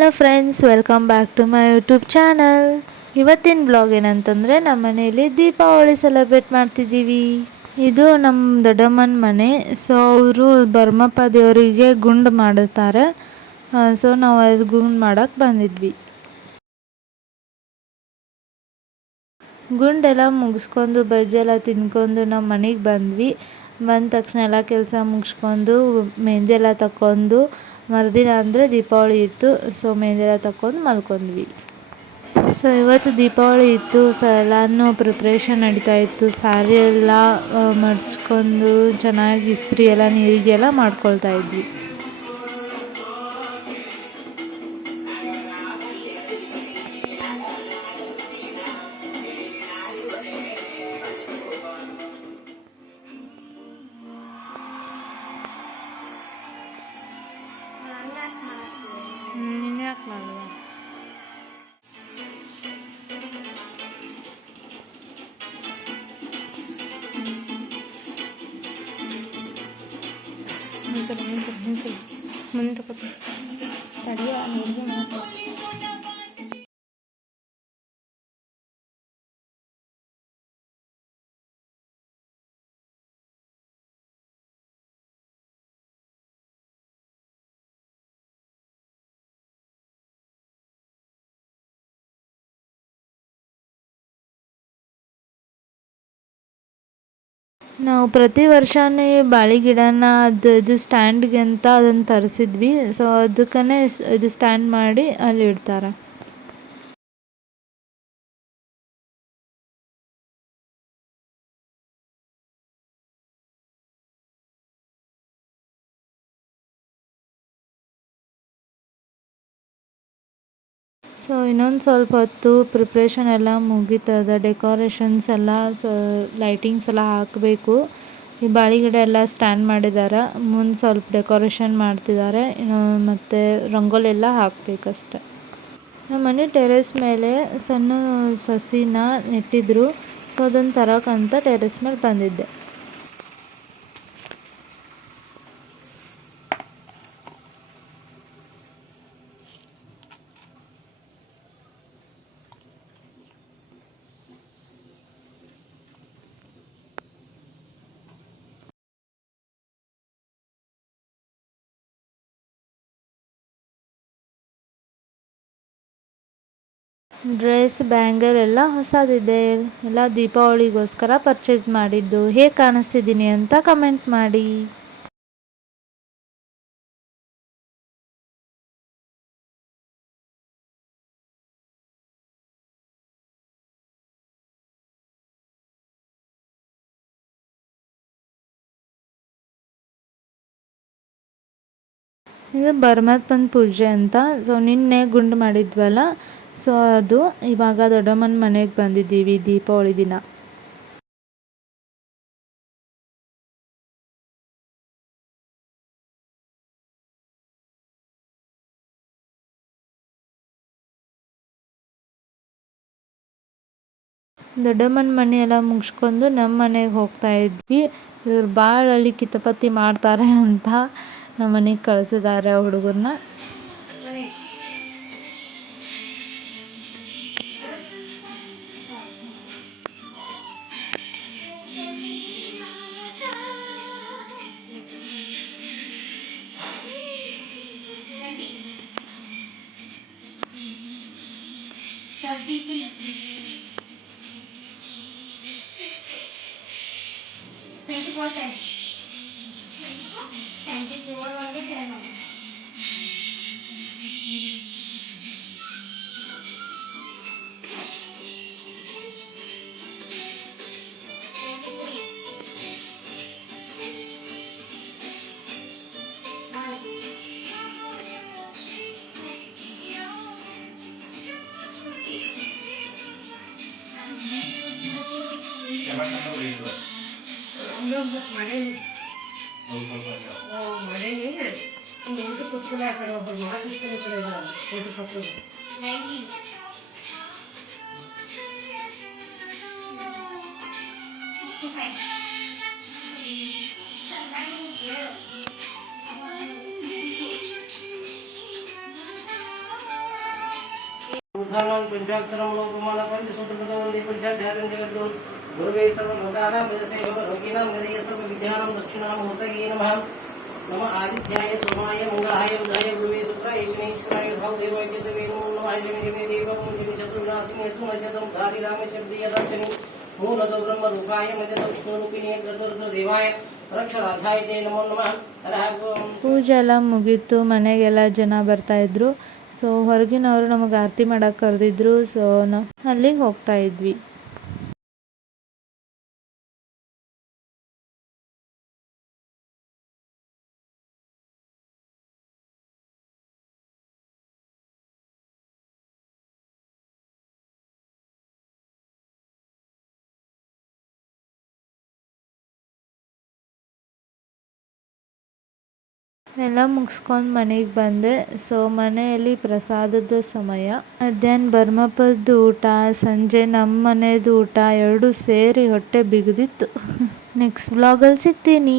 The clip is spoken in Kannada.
Hello friends, welcome back to my YouTube channel. ಇವತ್ತಿನ ಬ್ಲಾಗ್ ಏನಂತಂದರೆ ನಮ್ಮ ಮನೆಯಲ್ಲಿ ದೀಪಾವಳಿ ಸೆಲೆಬ್ರೇಟ್ ಮಾಡ್ತಿದ್ದೀವಿ. ಇದು ನಮ್ಮ ದೊಡ್ಡಮ್ಮನ ಮನೆ. ಸೊ ಅವರು ಬರ್ಮಪ್ಪ ದೇವರಿಗೆ ಗುಂಡು ಮಾಡುತ್ತಾರೆ. ಸೊ ನಾವು ಅದು ಗುಂಡು ಮಾಡೋಕ್ಕೆ ಬಂದಿದ್ವಿ. ಗುಂಡೆಲ್ಲ ಮುಗಿಸ್ಕೊಂಡು ಬಜ್ಜೆಲ್ಲ ತಿನ್ಕೊಂಡು ನಮ್ಮ ಮನೆಗೆ ಬಂದ್ವಿ. ಬಂದ ತಕ್ಷಣ ಎಲ್ಲ ಕೆಲಸ ಮುಗಿಸ್ಕೊಂಡು ಮೆಹಂದಿ ಎಲ್ಲ ತಗೊಂಡು ಮರುದಿನ ಅಂದರೆ ದೀಪಾವಳಿ ಇತ್ತು. ಸೊ ಮೆಹಂದಿ ಎಲ್ಲ ತಗೊಂಡು ಮಲ್ಕೊಂಡ್ವಿ. ಸೊ ಇವತ್ತು ದೀಪಾವಳಿ ಇತ್ತು. ಸೊ ಎಲ್ಲನೂ ಪ್ರಿಪ್ರೇಷನ್ ನಡೀತಾ ಇತ್ತು. ಸ್ಯಾರಿ ಎಲ್ಲ ಮಡ್ಚ್ಕೊಂಡು ಚೆನ್ನಾಗಿ ಇಸ್ತ್ರಿ ಎಲ್ಲ ನೀರಿಗೆಲ್ಲ ಮಾಡ್ಕೊಳ್ತಾ ಇದ್ವಿ. ನೀನು ಯಾಕೆ ಮಾಡುವ? ಮುಂದೆ ತಡಿಯ ನೀರಿಗೆ ನಾವು ಪ್ರತಿ ವರ್ಷವೂ ಬಾಳೆ ಗಿಡನ ಇದು ಸ್ಟ್ಯಾಂಡ್ಗೆ ಅಂತ ಅದನ್ನು ತರಿಸಿದ್ವಿ. ಸೊ ಅದಕ್ಕೇ ಇದು ಸ್ಟ್ಯಾಂಡ್ ಮಾಡಿ ಅಲ್ಲಿ ಇಡ್ತಾರೆ. ಸೊ ಇನ್ನೊಂದು ಸ್ವಲ್ಪ ಹೊತ್ತು ಪ್ರಿಪ್ರೇಷನ್ ಎಲ್ಲ ಮುಗೀತದ. ಡೆಕೋರೇಷನ್ಸ್ ಎಲ್ಲ ಲೈಟಿಂಗ್ಸ್ ಎಲ್ಲ ಹಾಕಬೇಕು. ಈ ಬಾಳೆ ಗಿಡ ಎಲ್ಲ ಸ್ಟ್ಯಾಂಡ್ ಮಾಡಿದ್ದಾರೆ. ಮುಂದೆ ಸ್ವಲ್ಪ ಡೆಕೋರೇಷನ್ ಮಾಡ್ತಿದ್ದಾರೆ. ಮತ್ತು ರಂಗೋಲಿ ಎಲ್ಲ ಹಾಕಬೇಕಷ್ಟೆ. ನಮ್ಮ ಮನೆ ಟೆರೆಸ್ ಮೇಲೆ ಸಣ್ಣ ಸಸಿನ ನೆಟ್ಟಿದ್ರು. ಸೊ ಅದನ್ನು ತರೋಕ್ಕಂತ ಟೆರೆಸ್ ಮೇಲೆ ಬಂದಿದ್ದೆ. ಡ್ರೆಸ್, ಬ್ಯಾಂಗಲ್ ಎಲ್ಲ ಹೊಸದಿದೆ. ಎಲ್ಲ ದೀಪಾವಳಿಗೋಸ್ಕರ ಪರ್ಚೇಸ್ ಮಾಡಿದ್ದು. ಹೇಗೆ ಕಾಣಿಸ್ತಿದ್ದೀನಿ ಅಂತ ಕಮೆಂಟ್ ಮಾಡಿ. ಇದು ಭರಮಪ್ಪನ ಪೂಜೆ ಅಂತ. ಸೊ ನಿನ್ನೆ ಗುಂಡು ಮಾಡಿದ್ವಲ್ಲ, ಸೊ ಅದು ಇವಾಗ ದೊಡ್ಡಮ್ಮನ ಮನೆಗೆ ಬಂದಿದ್ದೀವಿ ದೀಪಾವಳಿ ದಿನ. ದೊಡ್ಡಮ್ಮನ ಮನೆ ಎಲ್ಲ ಮುಗಿಸ್ಕೊಂಡು ನಮ್ಮ ಮನೆಗೆ ಹೋಗ್ತಾ ಇದ್ವಿ. ಇವ್ರು ಭಾಳ ಅಲ್ಲಿ ಕಿತಾಪತಿ ಮಾಡ್ತಾರೆ ಅಂತ ನಮ್ಮ ಮನೆಗೆ ಕಳಿಸಿದ್ದಾರೆ ಹುಡುಗರನ್ನ. ಧರ್ಮಂ ಪಂಚಾಕ್ಷರಂ ಲೋಕಮಾನ ಪಂಚಸೂತ್ರಪದವಂದೇ ಪಂಚಾಧ್ಯಾತ್ಮ ಜಗದ್ಗುರು ಗುರುವೇ ಸರ್ವಲೋಕಾನಾಂ ಭಜತೆ ಭವರೋಗಿಣಾಂ ಗದಯ ಸರ್ವವಿದ್ಯಾನಾಂ ದಕ್ಷಿಣಾಮೂರ್ತಯೇ ನಮಃ ನಮ ಆದಿತ್ಯಾಯ ಸೋಮಾಯ ಮಂಗಳಾಯ ಬುಧಾಯ ಗುರುವೇ ಶುಕ್ರಾಯ ಶನೈಶ್ವರಾಯ ಭಾವದೇವಾಯ ಚತುರ್ವೇ ನಮೋ ನಮಃ ಜಮೇ ದೇವಂ ಜಮೇ ಚತುರ್ನಾಸಿನಿ ಯತ್ಮಜತಂ ಧಾರಿ ರಾಮ ಶಬ್ದೀಯ ದರ್ಶನಿ ಮೂಲದ ಬ್ರಹ್ಮ ರೂಪಾಯ ಮಜದ ವಿಷ್ಣುರೂಪಿಣಿ ಚತುರ್ಥ ದೇವಾಯ ರಕ್ಷರಾಧ್ಯಾಯ ನಮೋ ನಮಃ. ಪೂಜೆ ಎಲ್ಲ ಮುಗೀತು, ಮನೆಗೆಲ್ಲ ಜನ ಬರ್ತಾಯಿದ್ರು. ಸೊ ಹೊರಗಿನವರು ನಮಗೆ ಆರತಿ ಮಾಡೋಕ್ಕೆ ಕರೆದಿದ್ರು. ಸೊ ನಾವು ಅಲ್ಲಿಗೆ ಹೋಗ್ತಾ ಇದ್ವಿ. ಎಲ್ಲ ಮುಗಿಸ್ಕೊಂಡು ಮನೆಗೆ ಬಂದೆ. ಸೊ ಮನೆಯಲ್ಲಿ ಪ್ರಸಾದದ ಸಮಯ. ಮಧ್ಯಾಹ್ನ ಬರ್ಮಪ್ಪದ್ದು ಊಟ, ಸಂಜೆ ನಮ್ಮ ಮನೆಯದು ಊಟ, ಎರಡೂ ಸೇರಿ ಹೊಟ್ಟೆ ಬಿಗದಿತ್ತು. ನೆಕ್ಸ್ಟ್ ಬ್ಲಾಗಲ್ಲಿ ಸಿಗ್ತೀನಿ.